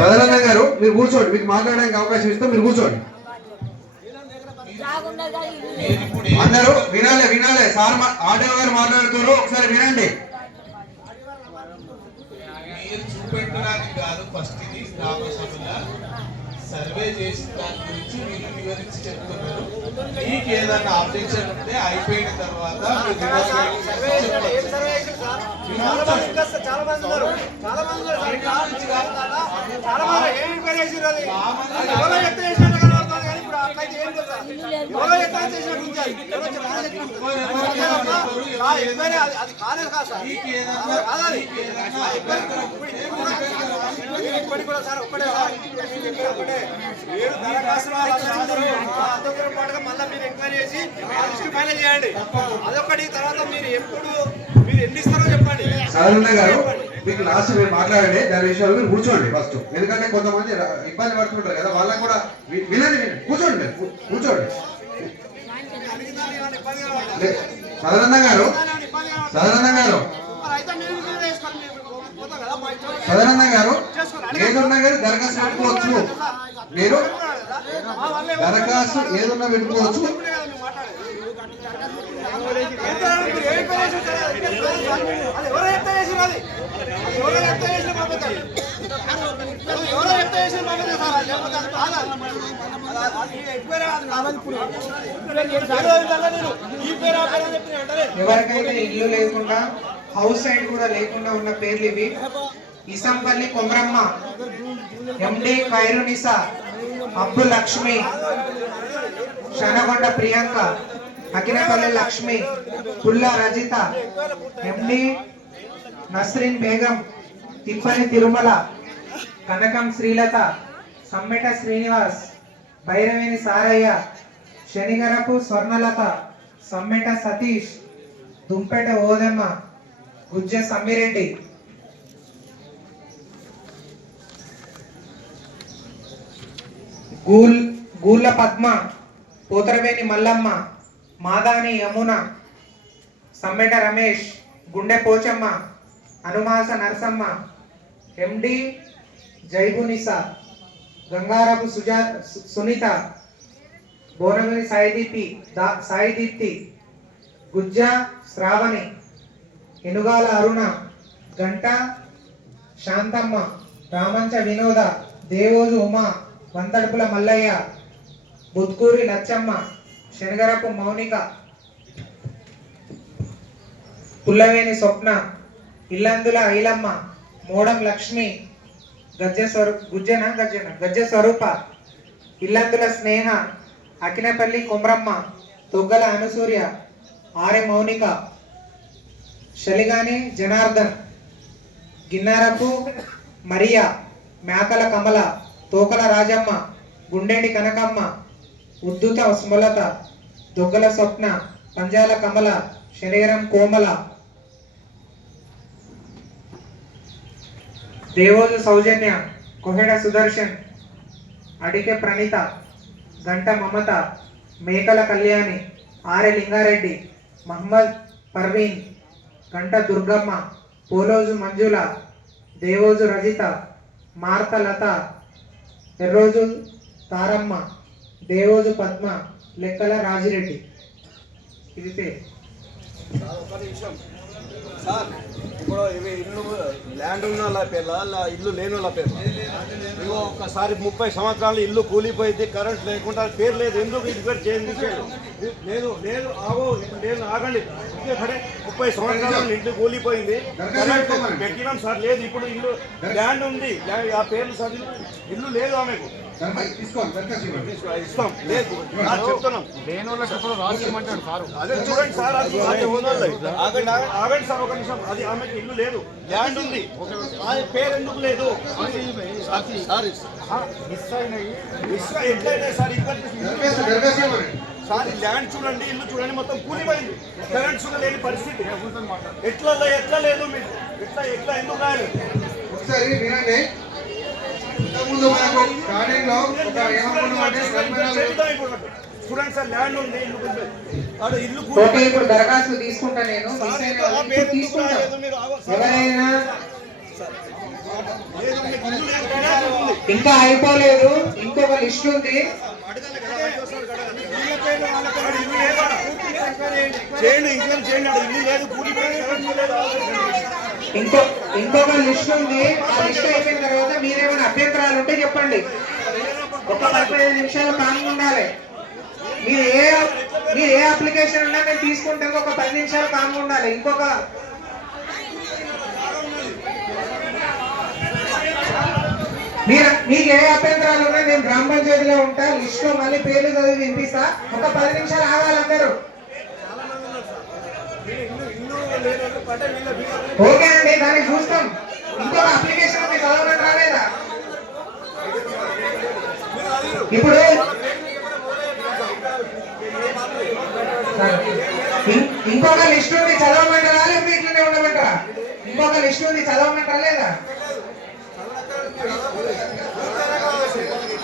సదానంద గారు మీరు కూర్చోండి, మీకు మాట్లాడడానికి అవకాశం ఇస్తాం, మీరు కూర్చోండి. అందరూ వినాలి వినాలి, సార్ ఆడియో గారు మాట్లాడుతారు, ఒకసారి వినండి. మీరు చూపెట్టడానికి కాదు, ఫస్ట్ ఇది గ్రామ సభలో సర్వే చేసి దాని గురించి మీరు వివరించి చెప్తున్నారు. మీకు ఏదైనా ఆబ్జెక్షన్ ఉంటే అయిపోయిన తర్వాత మళ్ళీ మీరు ఎంక్వైరీ చేసి ఫైనల్ చేయండి. అదొకటి. తర్వాత మీరు ఎప్పుడు మీరు ఎన్ని ఇస్తారో చెప్పండి. సదానంద గారు మీకు లాస్ట్ మీరు మాట్లాడండి, దాని విషయాలు మీరు కూర్చోండి ఫస్ట్. ఎందుకంటే కొంతమంది ఇబ్బంది పడుతుంటారు కదా, వాళ్ళకి కూడా వినండి. కూర్చోండి కూర్చోండి. సదానంద గారు ఏదున్నా కానీ దరఖాస్తు పెట్టుకోవచ్చు. మీరు దరఖాస్తు ఏదున్నా పెట్టుకోవచ్చు. ఎవరికైతే ఇల్లు లేకుండా హౌస్ సైడ్ కూడా లేకుండా ఉన్న పేర్లు ఇవి. ఇసంపల్లి కొమరమ్మ, ఎండి ఖైరునిసా, అబ్బు లక్ష్మి, శనగొండ ప్రియాంక, అకినపల్లి లక్ష్మి, పుల్ల రజిత, ఎండి నస్రీన్ బేగం, తిప్పని తిరుమల, కనకం శ్రీలత, సమ్మెట శ్రీనివాస్, భైరవేని సారయ్య, శనిగరపు స్వర్ణలత, సమ్మెట సతీష్, దుంపెట ఓదమ్మ, గుజ్జ సమ్మిరెడ్డి, గూళ్ళ పద్మ, పోతరవేని మల్లమ్మ, మాదాని యమున, సమ్మెట రమేష్, గుండె పోచమ్మ, అనుమాస నరసమ్మ, ఎండి జైబునిసా, గంగారపు సునీత, బోనగని సాయిదీప్తి, గుజ్జ శ్రావణి, ఎనుగాల అరుణ, గంట శాంతమ్మ, రామంచ వినోద, దేవోజు ఉమా, వంతడుపుల మల్లయ్య, బుత్కూరి లచ్చమ్మ, శనగరపు మౌనిక, పుల్లవేని స్వప్న, ఇల్లందుల ఐలమ్మ, మోడం లక్ష్మి, గజ్జ స్వరూప, ఇల్లందుల స్నేహ, అకినపల్లి కొమరమ్మ, తొగ్గల అనుసూర్య, ఆరె మౌనిక, శలిగాని జనార్దన్, గిన్నారపు మరియా, మేకల కమల, తోకల రాజమ్మ, గుండేటి కనకమ్మ, ఉద్దుత స్మలత, దొగ్గల స్వప్న, పంజాల కమల, శనిగరం కోమల, దేవోజు సౌజన్య, కొహెడ సుదర్శన్, అడికె ప్రణీత, గంట మమత, మేకల కళ్యాణి, ఆరె లింగారెడ్డి, మహమ్మద్ పర్వీన్, గంట దుర్గమ్మ, పోలోజు మంజుల, దేవోజు రజిత, మార్త లత, ఎర్రోజు తారమ్మ, దేవోజు పద్మ, లెక్కల రాజిరెడ్డి. ఇది పేరు. సార్ ఇప్పుడు ఇవి ఇల్లు ల్యాండ్ ఉన్న వాళ్ళ పేర్ల, ఇల్లు లేని వాళ్ళ పేర్ల. ఇగో ఒకసారి 30 సంవత్సరాలు ఇల్లు కూలిపోయింది, కరెంట్ లేకుండా పేరు లేదు. ఎందుకు ఇది చేయండి? లేదు లేదు ఆగో, ఇప్పుడు లేదు ఆగండి. సరే 30 సంవత్సరాలు ఇంట్లో కూలిపోయింది, కరెంట్ పెట్టినాం సార్, లేదు. ఇప్పుడు ఇల్లు ల్యాండ్ ఉంది, ఆ పేర్లు సార్ ఇల్లు లేదు ఆమెకు. ఇస్తాం లేదు చెప్తున్నాం. అదే చూడండి సార్, ఆగండి సార్ ఒక నిమిషం. అది ఆమెకి ఇల్లు లేదు, ల్యాండ్ ఉంది, పేరు ఎందుకు లేదు? ఎట్లయినా సార్ ఇక్కడ సార్ ల్యాండ్ చూడండి, ఇల్లు చూడండి, మొత్తం కూలిపోయింది, కరెంట్ కూడా లేని పరిస్థితి. ఎట్లా లేదు మీకు? ఎట్లా ఎందుకు రాదు? ఒకసారి వినండి. చూడండి సార్, ల్యాండ్ ఉంది, ఇల్లు ఇప్పుడు దరఖాస్తు తీసుకుంటా నేను. ఎవరైనా ఇంకా అయిపోలేదు, ఇంకొక లిస్ట్ ఉంది. ఇంకొక లిస్ట్ ఉంది. ఆ లిస్ట్ అయిపోయిన తర్వాత మీరేమైనా అభ్యంతరాలు ఉంటే చెప్పండి. ఒక 15 నిమిషాలు కామ్గా ఉండాలి. మీరు ఏ అప్లికేషన్ ఉన్నా నేను తీసుకుంటాను. ఒక 10 నిమిషాలు కామ్గా ఉండాలి. మీకు ఏ అభ్యంతరాలు ఉన్నా నేను గ్రామ పంచాయతీలో ఉంటా. లిస్ట్ లో మళ్ళీ పేర్లు చదివి వినిపిస్తా. ఒక 10 నిమిషాలు ఆగాలి అందరూ. ఓకే అండి, దాన్ని చూస్తాం. ఇంకొక అప్లికేషన్ మీకు చదవడం రాలేదా? ఇప్పుడు ఇంకొక లిస్ట్ ఉంది, చదవమంటారా లేదా ఇట్లనే ఉండమంటారా? ఇంకొక లిస్ట్ ఉంది, చదవమంటారా లేదా?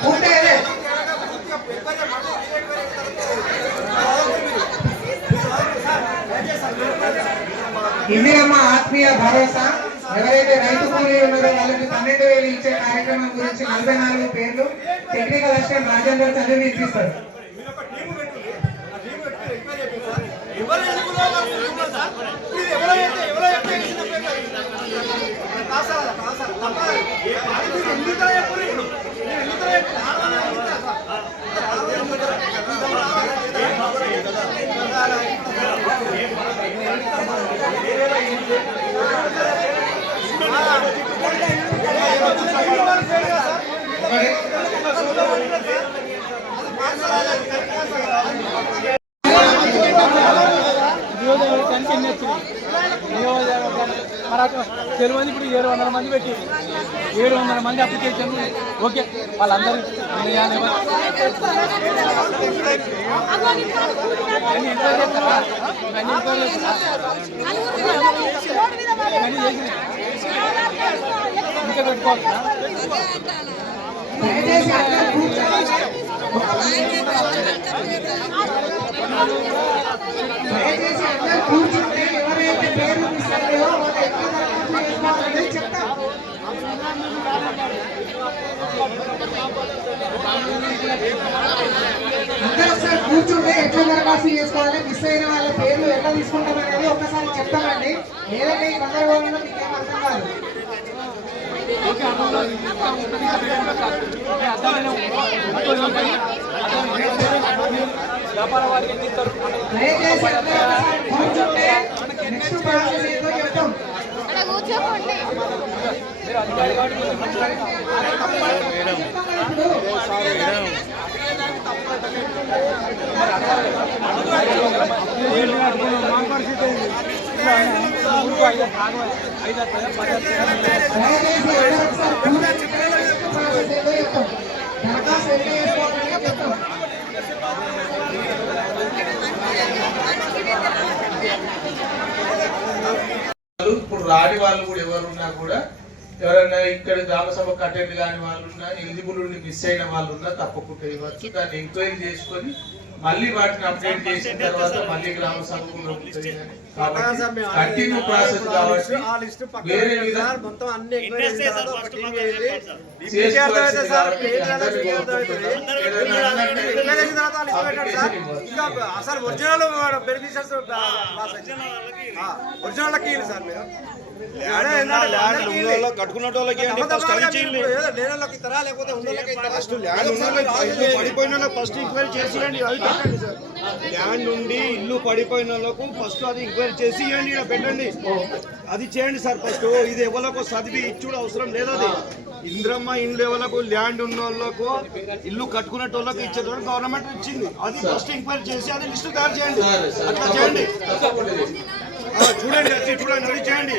పూర్తయితే ఇందిరమ్మ ఆత్మీయ భరోసా, ఎవరైతే రైతు కూలీ ఉన్నారో వాళ్ళకి 12,000 ఇచ్చే కార్యక్రమం గురించి 44 పేర్లు టెక్నికల్ అసిస్టెంట్ రాజేందర్ చదివి వినిపిస్తారు. తెలుగు ఇప్పుడు 700 మంది పెట్టి 700 మంది అప్లికేషన్. ఓకే, వాళ్ళందరూ ఇంకా పెట్టుకోవాలి. దయచేసి అందరూ కూర్చుంటే ఎవరైతే పేర్లు మిస్ అయ్యాయో వాళ్ళు ఎట్లా దరఖాస్తు చేసుకోవాలనేది చెప్తాం. అందరూ ఒకసారి కూర్చుంటే ఎట్లా దరఖాస్తు చేసుకోవాలి, మిస్ అయిన వాళ్ళ పేర్లు ఎట్లా తీసుకుంటాం అనేది ఒక్కసారి చెప్తామండి. లేదంటే ఈ గందరగోళంలో మీకేం అర్థం కాదు. దయచేసి అందరూ ఒకసారి కూర్చుంటే నెక్స్ట్ ప్రాసెస్ ఏంటో చెప్తాం. ఇప్పుడు రాని వాళ్ళు కూడా ఎవరున్నా కూడా, ఎవరైనా ఇక్కడ గ్రామ సభకు అటెండ్ కాని వాళ్ళు ఉన్నా, ఎలిజిబుల్ ఉండి మిస్ అయిన వాళ్ళు ఉన్నా తప్పకుండా ఇవ్వచ్చు. దాన్ని ఎంక్వైరీ చేసుకొని మళ్ళీ వాటిని అప్డేట్ చేసిన తర్వాత మళ్ళీ గ్రామ సభకు కంటిన్యూ ప్రాసెస్ కాబట్టి వేరే అసలు ఒరిజినల్ బెనిఫిషియర్స్ ఒరిజినల్ కీలు సార్ మీరు ఫస్ట్ ఎంక్వైరీ చేసియండి. ల్యాండ్ ఉండి ఇల్లు పడిపోయిన వాళ్ళకు ఫస్ట్ అది ఎంక్వైరీ చేసి ఇవ్వండి, పెట్టండి. అది చేయండి సార్ ఫస్ట్. ఇది ఎవరికి చదివి ఇచ్చుడు అవసరం లేదు. అది ఇంద్రమ్మ ఇండ్లు ఎవరికి ల్యాండ్ ఉన్న వాళ్ళకు ఇల్లు కట్టుకునే వాళ్ళకి ఇచ్చేటప్పుడు గవర్నమెంట్ ఇచ్చింది. అది ఫస్ట్ ఎంక్వైరీ చేసి అది లిస్టు తయారు చేయండి. అట్లా చేయండి. చూడండి, అది చేయండి.